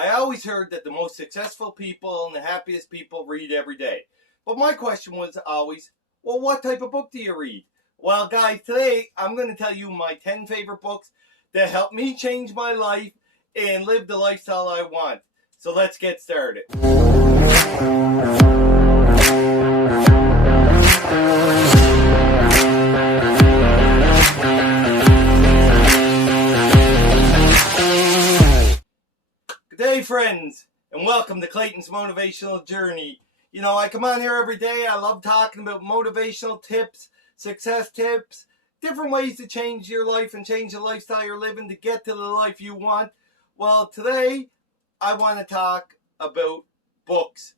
I always heard that the most successful people and the happiest people read every day. But my question was always, well, what type of book do you read? Well, guys, today I'm going to tell you my 10 favorite books that helped me change my life and live the lifestyle I want. So let's get started. Good day, friends, and welcome to Clayton's Motivational Journey. You know, I come on here every day. I love talking about motivational tips, success tips, different ways to change your life and change the lifestyle you're living to get to the life you want. Well, today I want to talk about books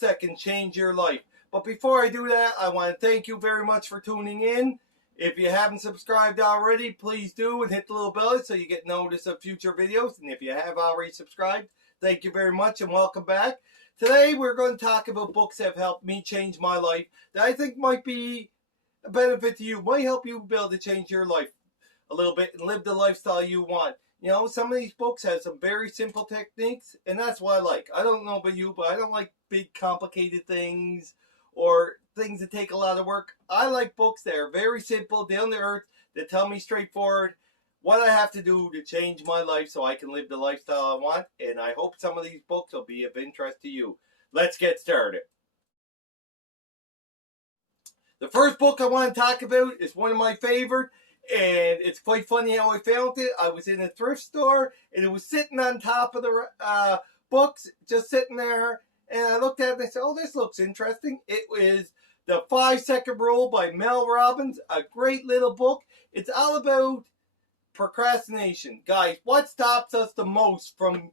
that can change your life. But before I do that, I want to thank you very much for tuning in. If you haven't subscribed already, please do and hit the little bell so you get notice of future videos. And if you have already subscribed, thank you very much and welcome back. Today we're going to talk about books that have helped me change my life that I think might be a benefit to you, might help you be able to change your life a little bit and live the lifestyle you want. You know, some of these books have some very simple techniques, and that's what I like. I don't know about you, but I don't like big complicated things or things that take a lot of work. I like books that are very simple, down to earth, that tell me straightforward what I have to do to change my life so I can live the lifestyle I want. And I hope some of these books will be of interest to you. Let's get started. The first book I want to talk about is one of my favorite, and it's quite funny how I found it. I was in a thrift store, and it was sitting on top of the books, just sitting there. And I looked at it and I said, oh, this looks interesting. It was The 5-Second Rule by Mel Robbins, a great little book. It's all about procrastination. Guys, what stops us the most from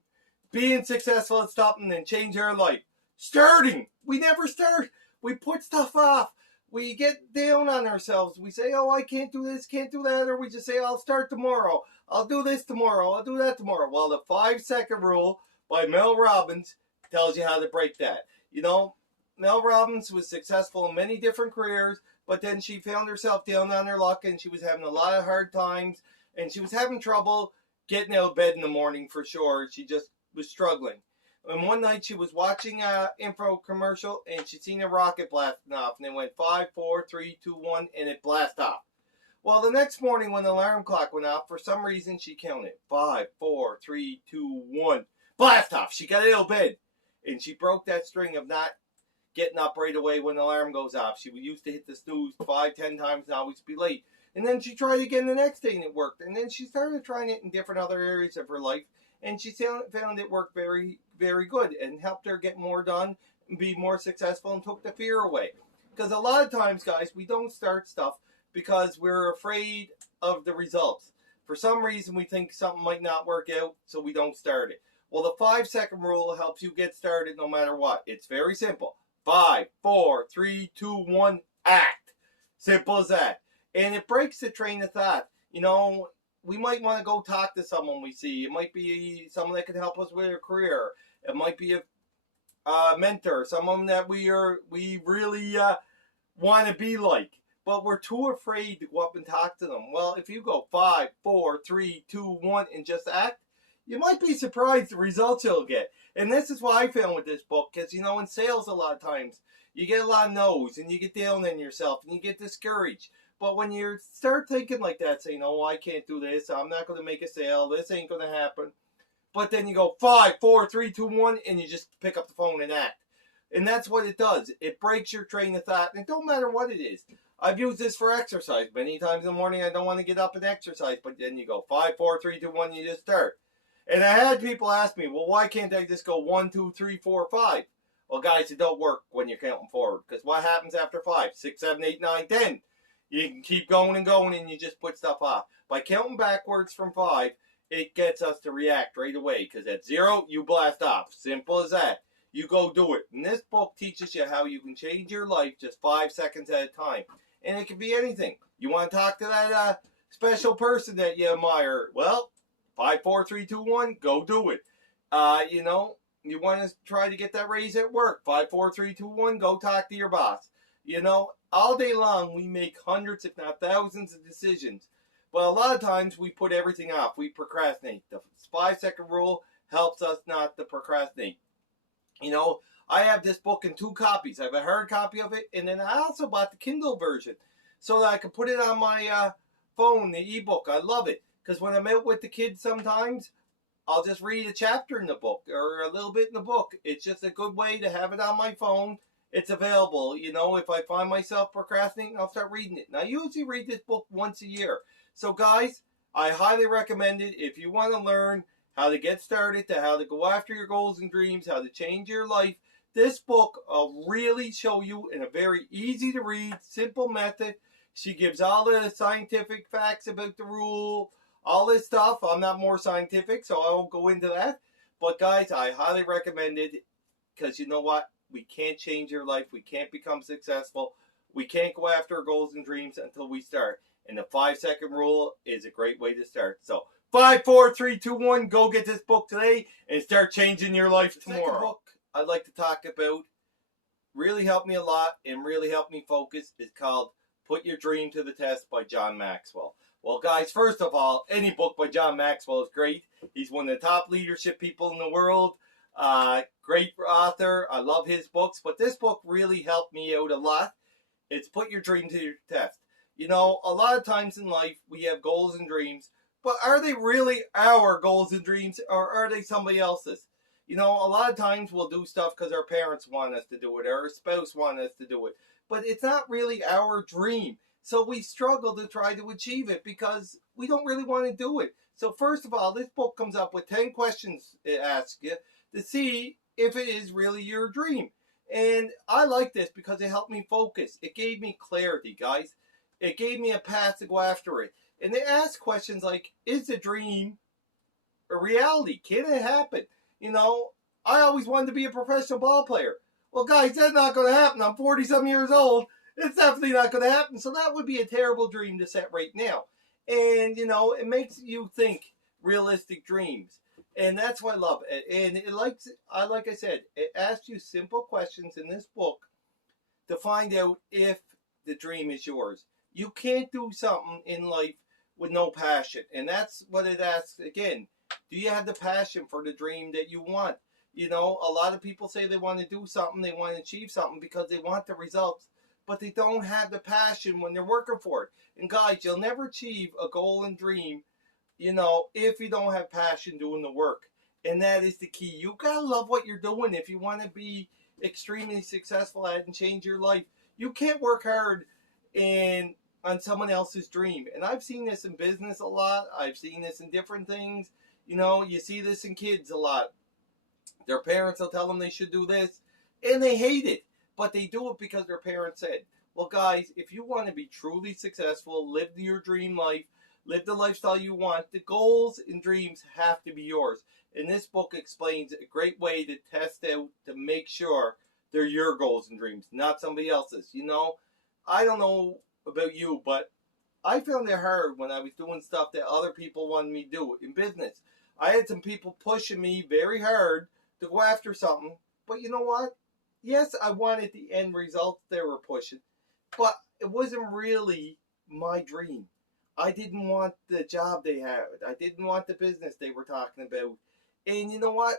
being successful at stopping and changing our life? Starting. We never start. We put stuff off. We get down on ourselves. We say, oh, I can't do this, can't do that. Or we just say, I'll start tomorrow. I'll do this tomorrow. I'll do that tomorrow. Well, The 5-Second Rule by Mel Robbins tells you how to break that. You know, Mel Robbins was successful in many different careers, but then she found herself down on her luck, and she was having a lot of hard times, and she was having trouble getting out of bed in the morning for sure. She just was struggling. And one night she was watching an info commercial, and she seen a rocket blasting off, and it went 5, 4, 3, 2, 1, and it blasted off. Well, the next morning when the alarm clock went off, for some reason she counted 5, 4, 3, 2, 1, blast off. She got out of bed. And she broke that string of not getting up right away when the alarm goes off. She used to hit the snooze 5, 10 times and always be late. And then she tried again the next day and it worked. And then she started trying it in different other areas of her life. And she found it worked very, very good and helped her get more done and be more successful and took the fear away. Because a lot of times, guys, we don't start stuff because we're afraid of the results. For some reason, we think something might not work out, so we don't start it. Well, the 5-second rule helps you get started no matter what. It's very simple. 5, 4, 3, 2, 1, act. Simple as that. And it breaks the train of thought. You know, we might want to go talk to someone we see. It might be someone that can help us with a career. It might be a mentor, someone that we really want to be like. But we're too afraid to go up and talk to them. Well, if you go 5, 4, 3, 2, 1, and just act, you might be surprised the results you'll get. And this is what I found with this book. Because, you know, in sales a lot of times, you get a lot of no's. And you get down on yourself. And you get discouraged. But when you start thinking like that, saying, oh, I can't do this. I'm not going to make a sale. This ain't going to happen. But then you go 5, 4, 3, 2, 1. And you just pick up the phone and act. And that's what it does. It breaks your train of thought. And it don't matter what it is. I've used this for exercise. Many times in the morning, I don't want to get up and exercise. But then you go 5, 4, 3, 2, 1. You just start. And I had people ask me, well, why can't I just go 1, 2, 3, 4, 5? Well, guys, it don't work when you're counting forward. Because what happens after 5, 6, 7, 8, 9, 10? You can keep going and going and you just put stuff off. By counting backwards from 5, it gets us to react right away. Because at 0, you blast off. Simple as that. You go do it. And this book teaches you how you can change your life just 5 seconds at a time. And it can be anything. You want to talk to that special person that you admire? Well, 5, 4, 3, 2, 1, go do it. You know, you want to try to get that raise at work. 5, 4, 3, 2, 1, go talk to your boss. You know, all day long we make hundreds, if not thousands, of decisions. But a lot of times we put everything off. We procrastinate. The 5-second rule helps us not to procrastinate. You know, I have this book in 2 copies. I have a hard copy of it, and then I also bought the Kindle version so that I could put it on my phone, the ebook. I love it because when I'm out with the kids sometimes, I'll just read a chapter in the book or a little bit in the book. It's just a good way to have it on my phone. It's available. You know, if I find myself procrastinating, I'll start reading it. And I usually read this book once a year. So guys, I highly recommend it if you want to learn how to get started, to how to go after your goals and dreams, how to change your life. This book will really show you in a very easy to read, simple method. She gives all the scientific facts about the rule, all this stuff. I'm not more scientific, so I won't go into that. But guys, I highly recommend it because you know what? We can't change your life. We can't become successful. We can't go after our goals and dreams until we start. And the 5-second rule is a great way to start. So 5, 4, 3, 2, 1. Go get this book today and start changing your life tomorrow. The second book I'd like to talk about really helped me a lot and really helped me focus is called Put Your Dream to the Test by John Maxwell. Well, guys, first of all, any book by John Maxwell is great. He's one of the top leadership people in the world. Great author. I love his books. But this book really helped me out a lot. It's Put Your Dream to the Test. You know, a lot of times in life, we have goals and dreams. But are they really our goals and dreams, or are they somebody else's? You know, a lot of times we'll do stuff because our parents want us to do it, or our spouse wants us to do it. But it's not really our dream. So we struggle to try to achieve it because we don't really want to do it. So first of all, this book comes up with 10 questions it asks you to see if it is really your dream. And I like this because it helped me focus. It gave me clarity, guys. It gave me a path to go after it. And they ask questions like, is the dream a reality? Can it happen? You know, I always wanted to be a professional ball player. Well, guys, that's not going to happen. I'm 40-some years old. It's definitely not going to happen. So that would be a terrible dream to set right now. And, you know, it makes you think realistic dreams. And that's why I love it. And like I said, it asks you simple questions in this book to find out if the dream is yours. You can't do something in life with no passion. And that's what it asks again. Do you have the passion for the dream that you want? You know, a lot of people say they want to do something, they want to achieve something because they want the results, but they don't have the passion when they're working for it. And guys, you'll never achieve a goal and dream, you know, if you don't have passion doing the work. And that is the key. You gotta love what you're doing if you want to be extremely successful at it and change your life. You can't work hard on someone else's dream. And I've seen this in business a lot. I've seen this in different things. You know, you see this in kids a lot. Their parents will tell them they should do this, and they hate it. But they do it because their parents said. Well, guys, if you want to be truly successful, live your dream life, live the lifestyle you want, the goals and dreams have to be yours. And this book explains a great way to test out to make sure they're your goals and dreams, not somebody else's. You know, I don't know about you, but I found it hard when I was doing stuff that other people wanted me to do in business. I had some people pushing me very hard to go after something, but you know what? Yes, I wanted the end result they were pushing, but it wasn't really my dream. I didn't want the job they had. I didn't want the business they were talking about. And you know what?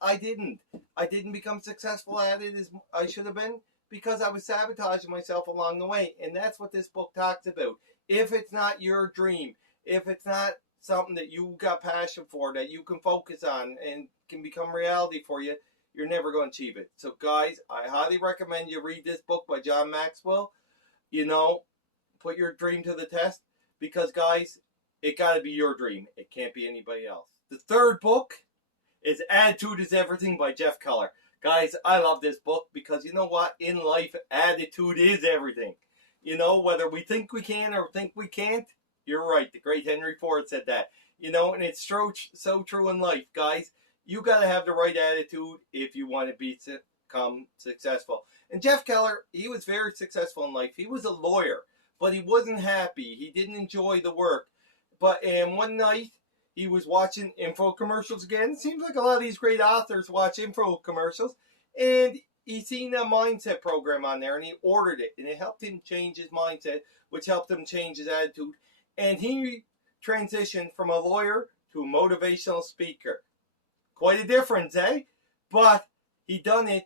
I didn't. I didn't become successful at it as I should have been because I was sabotaging myself along the way. And that's what this book talks about. If it's not your dream, if it's not something that you got passion for, that you can focus on and can become reality for you, you're never going to achieve it. So guys, I highly recommend you read this book by John Maxwell. You know, Put Your Dream to the Test, because guys, it got to be your dream. It can't be anybody else. The third book is Attitude is Everything by Jeff Keller. Guys, I love this book because you know what? In life, attitude is everything. You know, whether we think we can or think we can't, you're right. The great Henry Ford said that. You know, and it's so true in life, guys. You got to have the right attitude if you want to become successful. And Jeff Keller, he was very successful in life. He was a lawyer, but he wasn't happy. He didn't enjoy the work. And one night, he was watching info commercials again. It seems like a lot of these great authors watch info commercials. And he seen a mindset program on there, and he ordered it. And it helped him change his mindset, which helped him change his attitude. And he transitioned from a lawyer to a motivational speaker. Quite a difference, eh? But he done it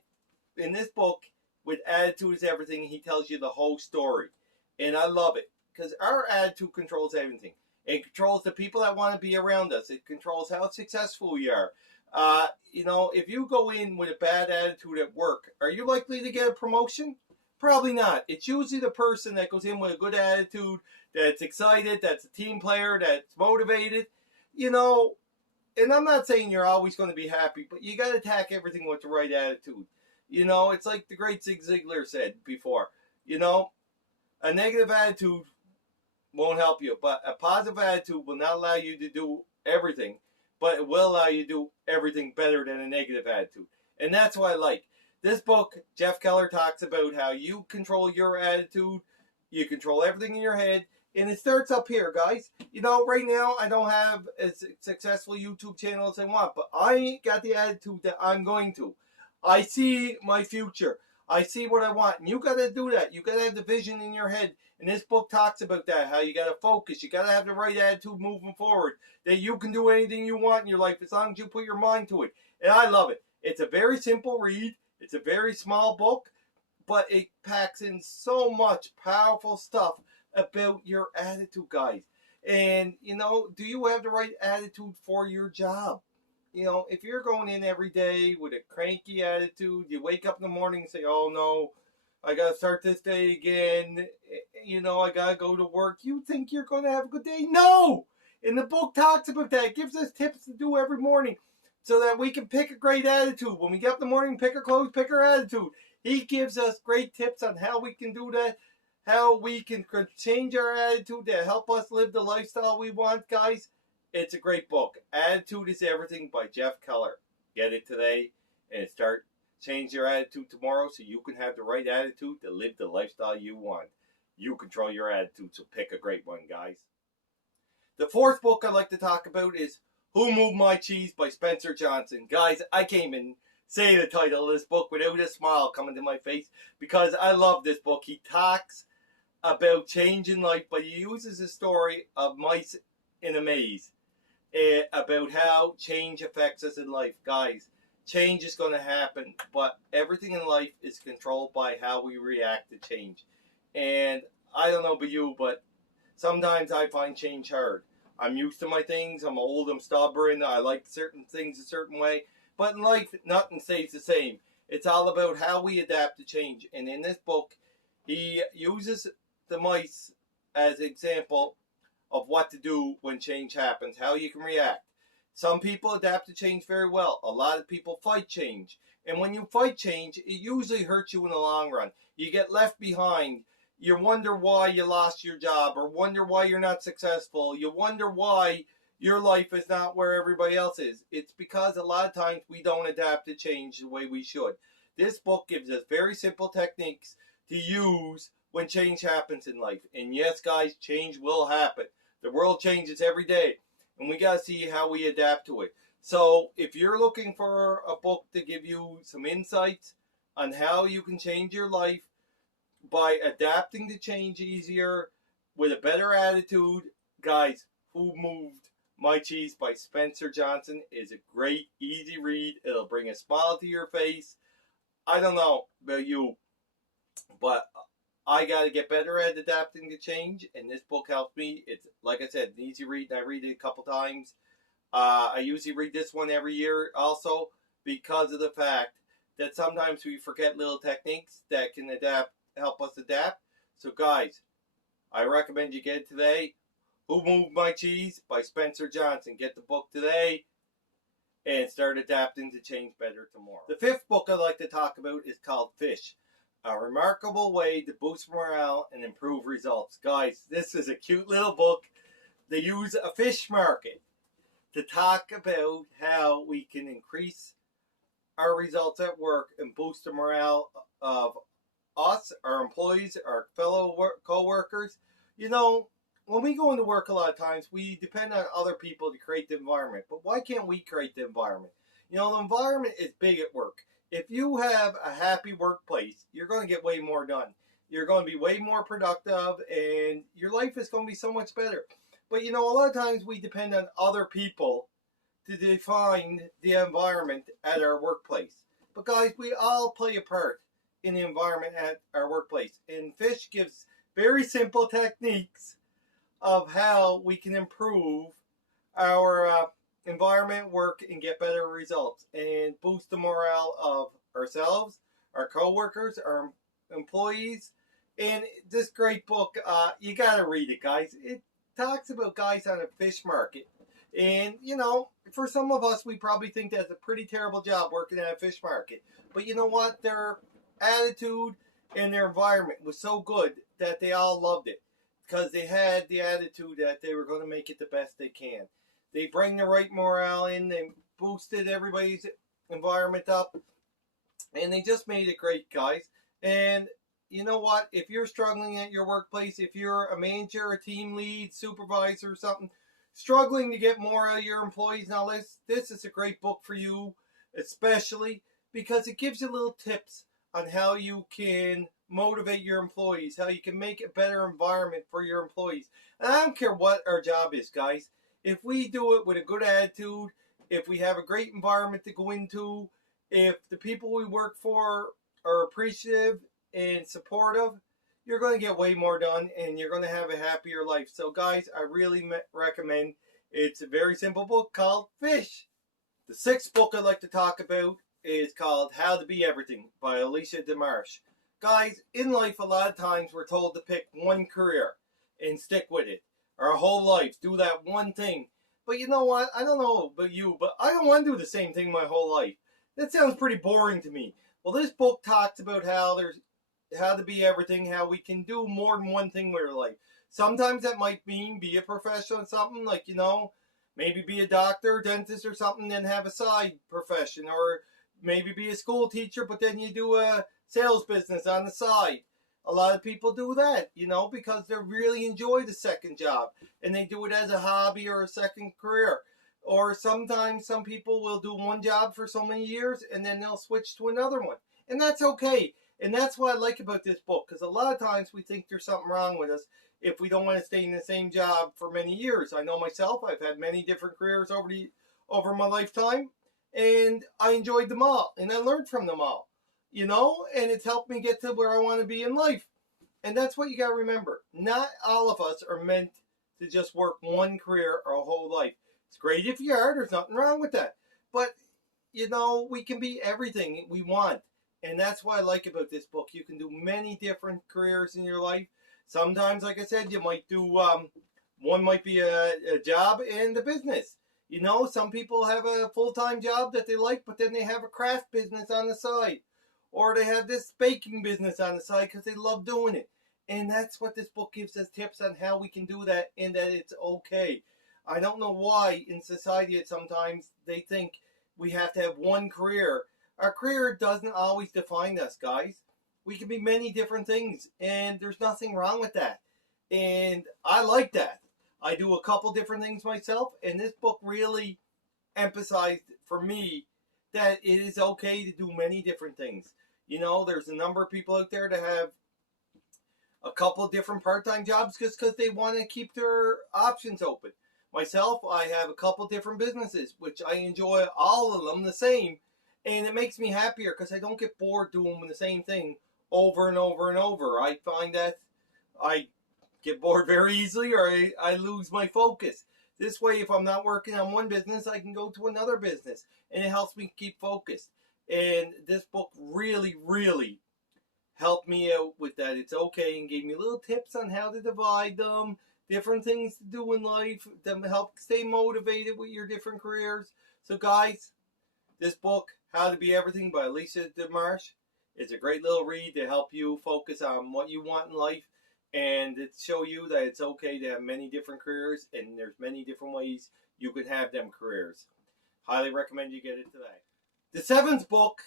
in this book with Attitude is Everything. He tells you the whole story. And I love it because our attitude controls everything. It controls the people that want to be around us. It controls how successful we are. If you go in with a bad attitude at work, are you likely to get a promotion? Probably not. It's usually the person that goes in with a good attitude, that's excited, that's a team player, that's motivated. And I'm not saying you're always going to be happy, but you got to attack everything with the right attitude. It's like the great Zig Ziglar said before. A negative attitude won't help you, but a positive attitude will not allow you to do everything, but it will allow you to do everything better than a negative attitude. And that's what I like. This book, Jeff Keller talks about how you control your attitude, you control everything in your head, and it starts up here, guys. Right now I don't have a successful YouTube channel as I want, but I got the attitude that I'm going to. I see my future. I see what I want. And you got to do that. You got to have the vision in your head. And this book talks about that, how you got to focus. You got to have the right attitude moving forward, that you can do anything you want in your life as long as you put your mind to it. And I love it. It's a very simple read. It's a very small book, but it packs in so much powerful stuff about your attitude, guys. And, do you have the right attitude for your job? If you're going in every day with a cranky attitude, you wake up in the morning and say, oh no, I got to start this day again. I got to go to work. You think you're going to have a good day? No! And the book talks about that. It gives us tips to do every morning so that we can pick a great attitude. When we get up in the morning, pick our clothes, pick our attitude. He gives us great tips on how we can do that, how we can change our attitude to help us live the lifestyle we want, guys. It's a great book. Attitude is Everything by Jeff Keller. Get it today and change your attitude tomorrow so you can have the right attitude to live the lifestyle you want. You control your attitude, so pick a great one, guys. The fourth book I'd like to talk about is Who Moved My Cheese by Spencer Johnson. Guys, I can't even say the title of this book without a smile coming to my face because I love this book. He talks about change in life, but he uses a story of mice in a maze. About how change affects us in life. Guys, change is going to happen, but everything in life is controlled by how we react to change. And I don't know about you, but sometimes I find change hard. I'm used to my things. I'm old. I'm stubborn. I like certain things a certain way. But in life, nothing stays the same. It's all about how we adapt to change. And in this book, he uses the mice as an example of what to do when change happens, how you can react. Some people adapt to change very well. A lot of people fight change. And when you fight change, it usually hurts you in the long run. You get left behind. You wonder why you lost your job or wonder why you're not successful. You wonder why your life is not where everybody else is. It's because a lot of times we don't adapt to change the way we should. This book gives us very simple techniques to use when change happens in life. And yes, guys, change will happen. The world changes every day, and we got to see how we adapt to it. So if you're looking for a book to give you some insights on how you can change your life by adapting to change easier with a better attitude, guys, Who Moved My Cheese by Spencer Johnson is a great, easy read. It'll bring a smile to your face. I don't know about you, but I got to get better at adapting to change, and this book helps me. It's, like I said, an easy read, and I read it a couple times. I usually read this one every year also because of the fact that sometimes we forget little techniques that can help us adapt. So, guys, I recommend you get it today. Who Moved My Cheese by Spencer Johnson. Get the book today and start adapting to change better tomorrow. The fifth book I'd like to talk about is called Fish. A remarkable way to boost morale and improve results. Guys, this is a cute little book. They use a fish market to talk about how we can increase our results at work and boost the morale of us, our employees, our fellow co-workers. When we go into work a lot of times, we depend on other people to create the environment. But why can't we create the environment? The environment is big at work. If you have a happy workplace, you're going to get way more done. You're going to be way more productive, and your life is going to be so much better. But, a lot of times we depend on other people to define the environment at our workplace. But guys, we all play a part in the environment at our workplace. And Fish gives very simple techniques of how we can improve our environment, work, and get better results and boost the morale of ourselves, our co-workers, our employees. And this great book, you gotta read it, guys. It talks about guys on a fish market. And, you know, for some of us, we probably think that's a pretty terrible job working at a fish market. But you know what? Their attitude and their environment was so good that they all loved it because they had the attitude that they were going to make it the best they can. They bring the right morale in. They boosted everybody's environment up. And they just made it great, guys. And you know what? If you're struggling at your workplace, if you're a manager, a team lead, supervisor, or something, struggling to get more out of your employees and all this is a great book for you, especially because it gives you little tips on how you can motivate your employees, how you can make a better environment for your employees. And I don't care what our job is, guys. If we do it with a good attitude, if we have a great environment to go into, if the people we work for are appreciative and supportive, you're going to get way more done and you're going to have a happier life. So guys, I really recommend. It's a very simple book called Fish. The sixth book I'd like to talk about is called How to Be Everything by Alicia DeMarche. Guys, in life, a lot of times we're told to pick one career and stick with it. Our whole life, do that one thing. But you know what? I don't know about you, but I don't want to do the same thing my whole life. That sounds pretty boring to me. Well, this book talks about how to be everything, how we can do more than one thing with our life. Sometimes that might mean be a professional in something, like, you know, maybe be a doctor, dentist or something, then have a side profession. Or maybe be a school teacher, but then you do a sales business on the side. A lot of people do that, you know, because they really enjoy the second job and they do it as a hobby or a second career. Or sometimes some people will do one job for so many years and then they'll switch to another one. And that's okay. And that's what I like about this book, because a lot of times we think there's something wrong with us if we don't want to stay in the same job for many years. I know myself, I've had many different careers over my lifetime, and I enjoyed them all, and I learned from them all, you know, and it's helped me get to where I want to be in life. And that's what you got to remember. Not all of us are meant to just work one career our whole life. It's great if you are, there's nothing wrong with that. But, you know, we can be everything we want. And that's what I like about this book. You can do many different careers in your life. Sometimes, like I said, you might do, one might be a job and a business. You know, some people have a full-time job that they like, but then they have a craft business on the side. Or they have this baking business on the side because they love doing it. And that's what this book gives us tips on how we can do that and that it's okay. I don't know why in society sometimes they think we have to have one career. Our career doesn't always define us, guys. We can be many different things, and there's nothing wrong with that. And I like that. I do a couple different things myself, and this book really emphasized for me that it is okay to do many different things. You know, there's a number of people out there that have a couple different part-time jobs just because they want to keep their options open. Myself, I have a couple different businesses, which I enjoy all of them the same. And it makes me happier because I don't get bored doing the same thing over and over and over. I find that I get bored very easily, or I lose my focus. This way, if I'm not working on one business, I can go to another business. And it helps me keep focused. And this book really, really helped me out with that. It's okay, and gave me little tips on how to divide them, different things to do in life, to help stay motivated with your different careers. So guys, this book, How to Be Everything by Alicia DeMarche, is a great little read to help you focus on what you want in life and to show you that it's okay to have many different careers and there's many different ways you could have them careers. Highly recommend you get it today. The seventh book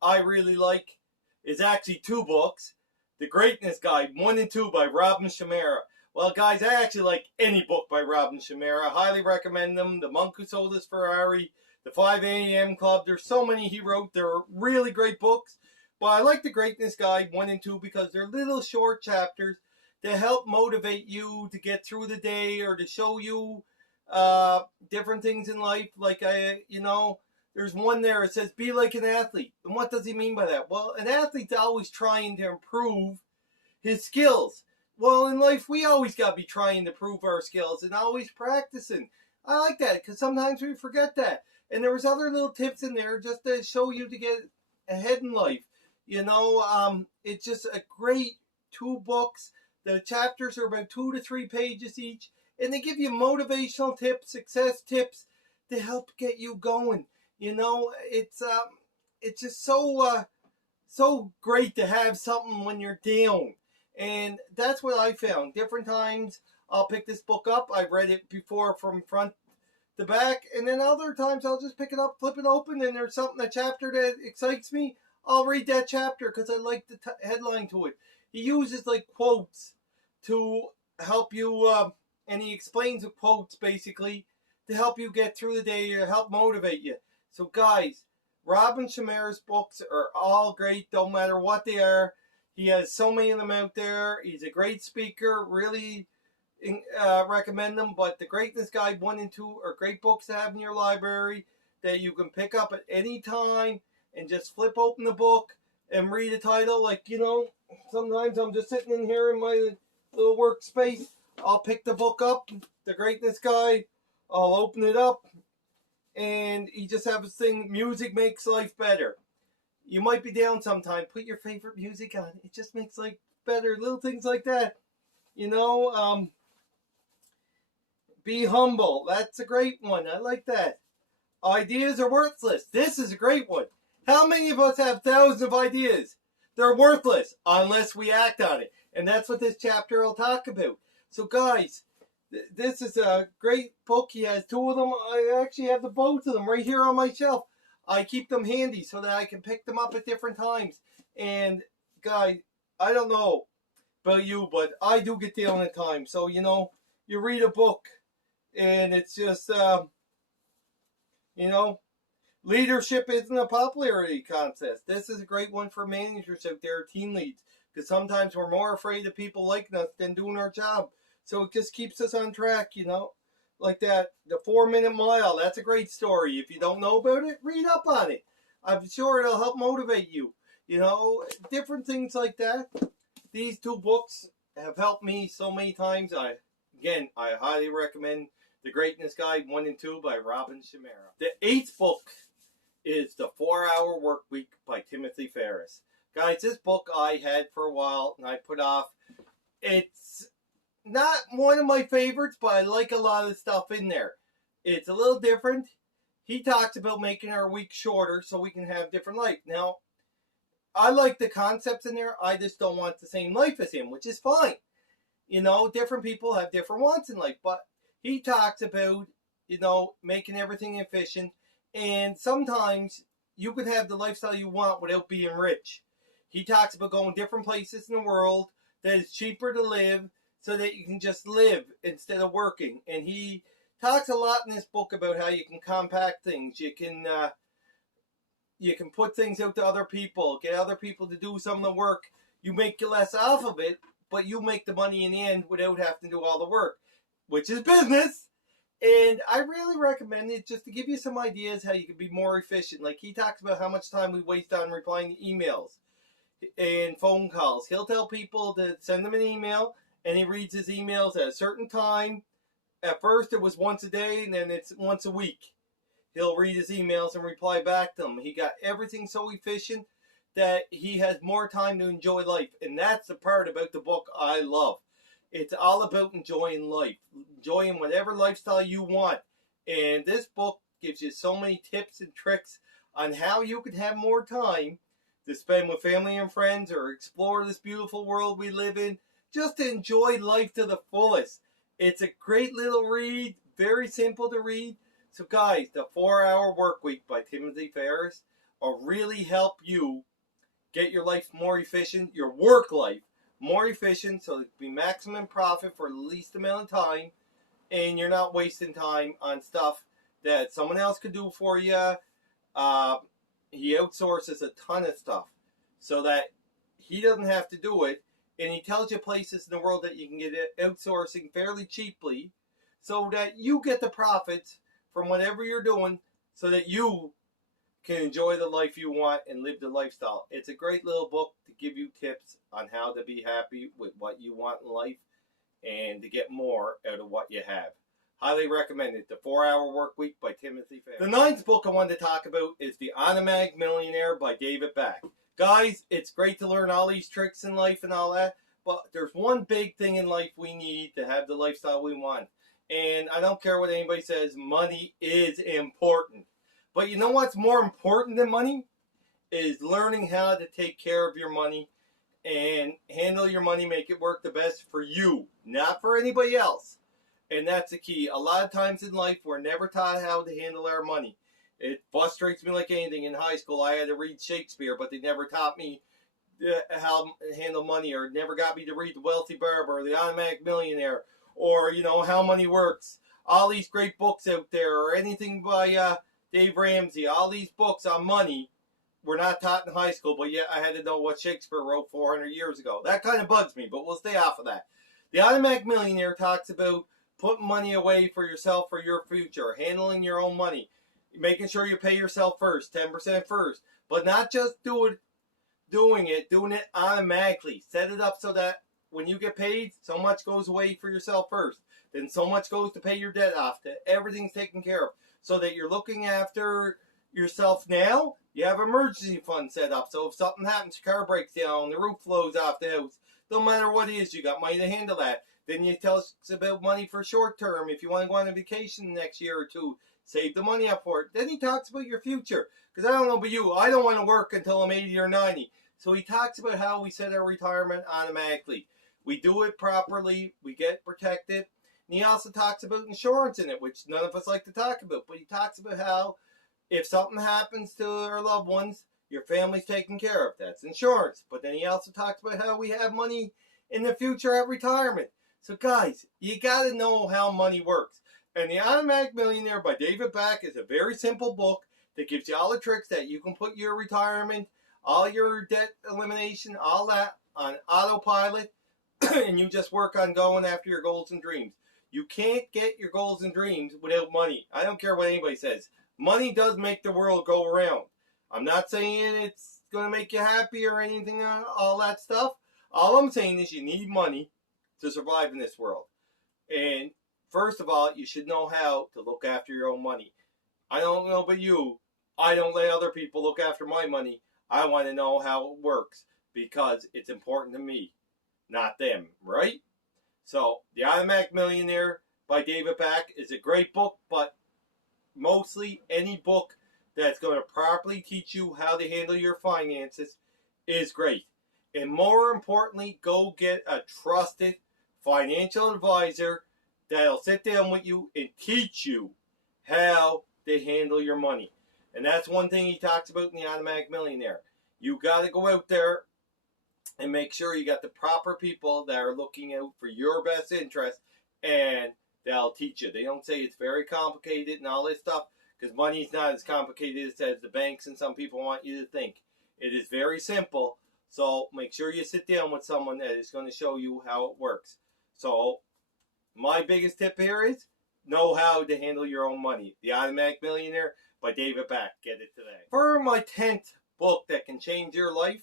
I really like is actually two books. The Greatness Guide 1 and 2 by Robin Sharma. Well, guys, I actually like any book by Robin Sharma. I highly recommend them. The Monk Who Sold His Ferrari, The 5 a.m. Club. There's so many he wrote. They're really great books. But I like The Greatness Guide 1 and 2 because they're little short chapters that help motivate you to get through the day or to show you different things in life. Like there's one there. It says, "Be like an athlete." And what does he mean by that? Well, an athlete's always trying to improve his skills. Well, in life, we always got to be trying to prove our skills and always practicing. I like that because sometimes we forget that. And there was other little tips in there just to show you to get ahead in life. It's just a great 2 books. The chapters are about 2 to 3 pages each, and they give you motivational tips, success tips to help get you going. It's just so great to have something when you're down. And that's what I found. Different times I'll pick this book up. I've read it before from front to back. And then other times I'll just pick it up, flip it open, and there's a chapter that excites me. I'll read that chapter because I like the headline to it. He uses like quotes to help you, and he explains the quotes basically to help you get through the day or help motivate you. So guys, Robin Sharma's books are all great, don't matter what they are. He has so many of them out there. He's a great speaker. Really recommend them. But The Greatness Guide 1 and 2 are great books to have in your library that you can pick up at any time and just flip open the book and read a title. Like, sometimes I'm just sitting in here in my little workspace. I'll pick the book up, The Greatness Guide. I'll open it up. And he just has this thing, music makes life better. You might be down sometime. Put your favorite music on. It just makes life better. Little things like that. Be humble. That's a great one. I like that. Ideas are worthless. This is a great one. How many of us have thousands of ideas? They're worthless unless we act on it. And that's what this chapter will talk about. So guys, this is a great book. He has 2 of them. I actually have both of them right here on my shelf. I keep them handy so that I can pick them up at different times. And guys, I don't know about you, but I do get down at times. So, you read a book and it's just, leadership isn't a popularity contest. This is a great one for managers out there, team leads, because sometimes we're more afraid of people liking us than doing our job. So it just keeps us on track, like that. The 4-minute mile, that's a great story. If you don't know about it, read up on it. I'm sure it'll help motivate you. Different things like that. These 2 books have helped me so many times. I highly recommend The Greatness Guide 1 and 2 by Robin Sharma. The 8th book is The 4-Hour Workweek by Timothy Ferriss. Guys, this book I had for a while and I put off. It's not one of my favorites, but I like a lot of the stuff in there. It's a little different. He talks about making our week shorter so we can have different life. Now, I like the concepts in there. I just don't want the same life as him, which is fine. Different people have different wants in life, but he talks about, making everything efficient. And sometimes you could have the lifestyle you want without being rich. He talks about going different places in the world that is cheaper to live so that you can just live instead of working. And he talks a lot in this book about how you can compact things. You can put things out to other people, get other people to do some of the work. You make less off of it, but you make the money in the end without having to do all the work, which is business. And I really recommend it just to give you some ideas how you can be more efficient. Like he talks about how much time we waste on replying to emails and phone calls. He'll tell people to send them an email, and he reads his emails at a certain time. At first it was once a day, and then it's once a week. He'll read his emails and reply back to them. He got everything so efficient that he has more time to enjoy life. And that's the part about the book I love. It's all about enjoying life, enjoying whatever lifestyle you want. And this book gives you so many tips and tricks on how you can have more time to spend with family and friends or explore this beautiful world we live in, just to enjoy life to the fullest. It's a great little read, very simple to read. So guys, The 4-Hour Workweek by Timothy Ferriss will really help you get your life more efficient, your work life more efficient, so it can be maximum profit for the least amount of time, and you're not wasting time on stuff that someone else could do for you. He outsources a ton of stuff so that he doesn't have to do it, and he tells you places in the world that you can get it outsourcing fairly cheaply, so that you get the profits from whatever you're doing so that you can enjoy the life you want and live the lifestyle. It's a great little book to give you tips on how to be happy with what you want in life and to get more out of what you have. Highly recommend it. The 4-Hour Work Week by Timothy Ferriss. The 9th book I wanted to talk about is The Automatic Millionaire by David Bach. Guys, it's great to learn all these tricks in life and all that, but there's one big thing in life we need to have the lifestyle we want. And I don't care what anybody says, money is important. But you know what's more important than money? Is learning how to take care of your money and handle your money, make it work the best for you, not for anybody else. And that's the key. A lot of times in life, we're never taught how to handle our money. It frustrates me like anything. In high school, I had to read Shakespeare, but they never taught me how to handle money, or never got me to read The Wealthy Barber or The Automatic Millionaire, or, you know, How Money Works. All these great books out there, or anything by Dave Ramsey. All these books on money were not taught in high school, but yet I had to know what Shakespeare wrote 400 years ago. That kind of bugs me, but we'll stay off of that. The Automatic Millionaire talks about putting money away for yourself, for your future, handling your own money, making sure you pay yourself first, 10% first, but not just doing it automatically. Set it up so that when you get paid, so much goes away for yourself first, then so much goes to pay your debt off, that everything's taken care of, so that you're looking after yourself now. You have emergency fund set up, so if something happens, your car breaks down, the roof flows off the house, no matter what it is, you got money to handle that. Then you tell us about money for short term. If you want to go on a vacation next year or two, save the money up for it. Then he talks about your future. Because I don't know about you, I don't want to work until I'm 80 or 90. So he talks about how we set our retirement automatically. We do it properly. We get protected. And he also talks about insurance in it, which none of us like to talk about. But he talks about how if something happens to our loved ones, your family's taken care of. That's insurance. But then he also talks about how we have money in the future at retirement. So guys, you got to know how money works. And The Automatic Millionaire by David Bach is a very simple book that gives you all the tricks that you can put your retirement, all your debt elimination, all that on autopilot, and you just work on going after your goals and dreams. You can't get your goals and dreams without money. I don't care what anybody says. Money does make the world go around. I'm not saying it's going to make you happy or anything, all that stuff. All I'm saying is you need money to survive in this world. And first of all, you should know how to look after your own money. I don't know about you. I don't let other people look after my money. I want to know how it works because it's important to me, not them, right? So, The Automatic Millionaire by David Bach is a great book, but mostly any book that's going to properly teach you how to handle your finances is great. And more importantly, go get a trusted financial advisor that'll sit down with you and teach you how to handle your money. And that's one thing he talks about in The Automatic Millionaire. You got to go out there and make sure you got the proper people that are looking out for your best interest, and they'll teach you. They don't say it's very complicated and all this stuff, because money's not as complicated as the banks and some people want you to think. It is very simple. So make sure you sit down with someone that is going to show you how it works. So my biggest tip here is know how to handle your own money. The Automatic Millionaire by David Bach. Get it today. For my 10th book that can change your life,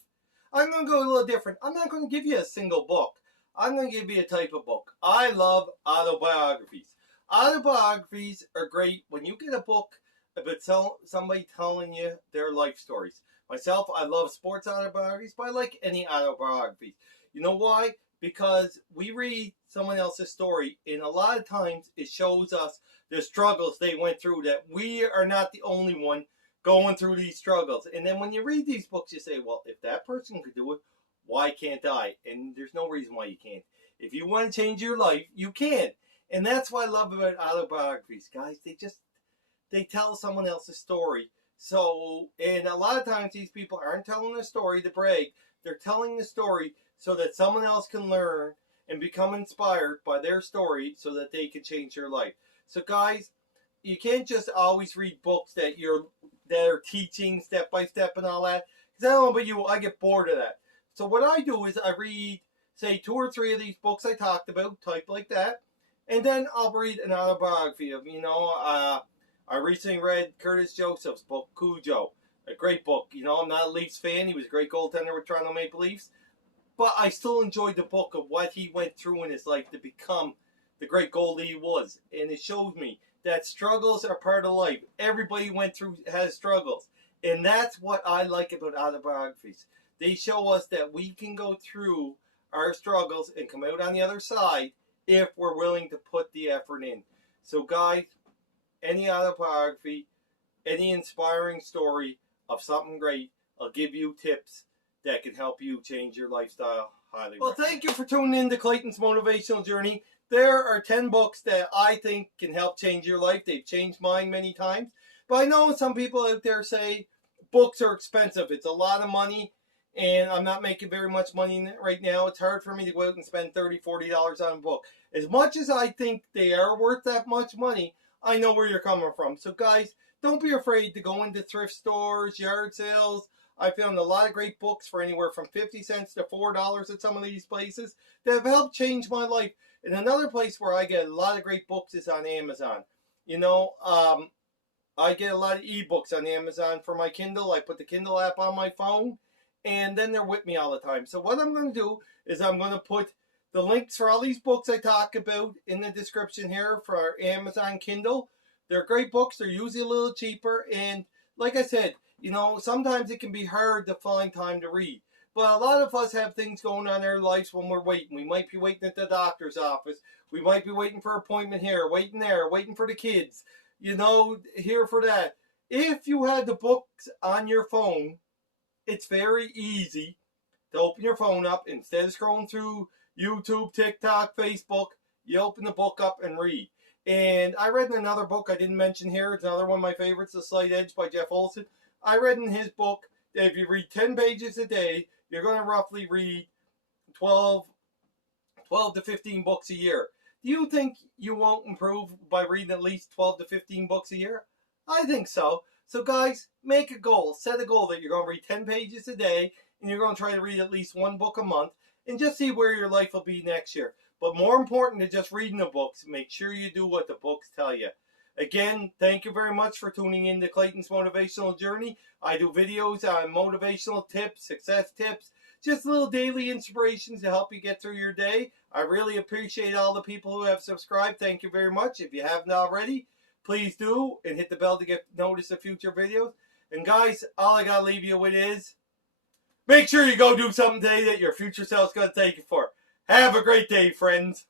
I'm going to go a little different. I'm not going to give you a single book. I'm going to give you a type of book. I love autobiographies. Autobiographies are great when you get a book about somebody telling you their life stories. Myself, I love sports autobiographies, but I like any autobiographies. You know why? Because we read someone else's story, and a lot of times it shows us the struggles they went through, that we are not the only one going through these struggles. And then when you read these books, you say, well, if that person could do it, why can't I? And there's no reason why you can't. If you want to change your life, you can. And that's what I love about autobiographies, guys. They tell someone else's story. So, and a lot of times these people aren't telling the story to brag. They're telling the story so that someone else can learn and become inspired by their story so that they can change their life. So guys, you can't just always read books that are teaching step by step and all that. Because I don't know about you, I get bored of that. So what I do is I read, say, 2 or 3 of these books I talked about, type like that, And then I'll read an autobiography of, I recently read Curtis Joseph's book, Cujo. A great book. I'm not a Leafs fan. He was a great goaltender with Toronto Maple Leafs. But I still enjoyed the book of what he went through in his life to become the great goalie he was. And it showed me that struggles are part of life. Everybody has struggles. And that's what I like about autobiographies. They show us that we can go through our struggles and come out on the other side if we're willing to put the effort in. So guys, any autobiography, any inspiring story of something great, I'll give you tips that can help you change your lifestyle. Highly recommend. Well, thank you for tuning in to Clayton's Motivational Journey. There are 10 books that I think can help change your life. They've changed mine many times. But I know some people out there say books are expensive. It's a lot of money, and I'm not making very much money right now. It's hard for me to go out and spend $30, $40 on a book. As much as I think they are worth that much money, I know where you're coming from. So guys, don't be afraid to go into thrift stores, yard sales. I found a lot of great books for anywhere from 50 cents to $4 at some of these places that have helped change my life. And another place where I get a lot of great books is on Amazon. I get a lot of ebooks on Amazon for my Kindle. I put the Kindle app on my phone, and then they're with me all the time. So what I'm going to do is I'm going to put the links for all these books I talk about in the description here for Amazon Kindle. They're great books. They're usually a little cheaper. And like I said, sometimes it can be hard to find time to read. But a lot of us have things going on in our lives when we're waiting. We might be waiting at the doctor's office. We might be waiting for an appointment here, waiting there, waiting for the kids, here for that. If you have the books on your phone, it's very easy to open your phone up. Instead of scrolling through YouTube, TikTok, Facebook, you open the book up and read. And I read in another book I didn't mention here. It's another one of my favorites, The Slight Edge by Jeff Olson. I read in his book that if you read 10 pages a day, you're going to roughly read 12 to 15 books a year. Do you think you won't improve by reading at least 12 to 15 books a year? I think so. So guys, make a goal. Set a goal that you're going to read 10 pages a day, and you're going to try to read at least one book a month, and just see where your life will be next year. But more important than just reading the books, make sure you do what the books tell you. Again, thank you very much for tuning in to Clayton's Motivational Journey. I do videos on motivational tips, success tips, just little daily inspirations to help you get through your day. I really appreciate all the people who have subscribed. Thank you very much. If you haven't already, please do, and hit the bell to get notice of future videos. And guys, all I got to leave you with is, make sure you go do something today that your future self's going to thank you for. Have a great day, friends.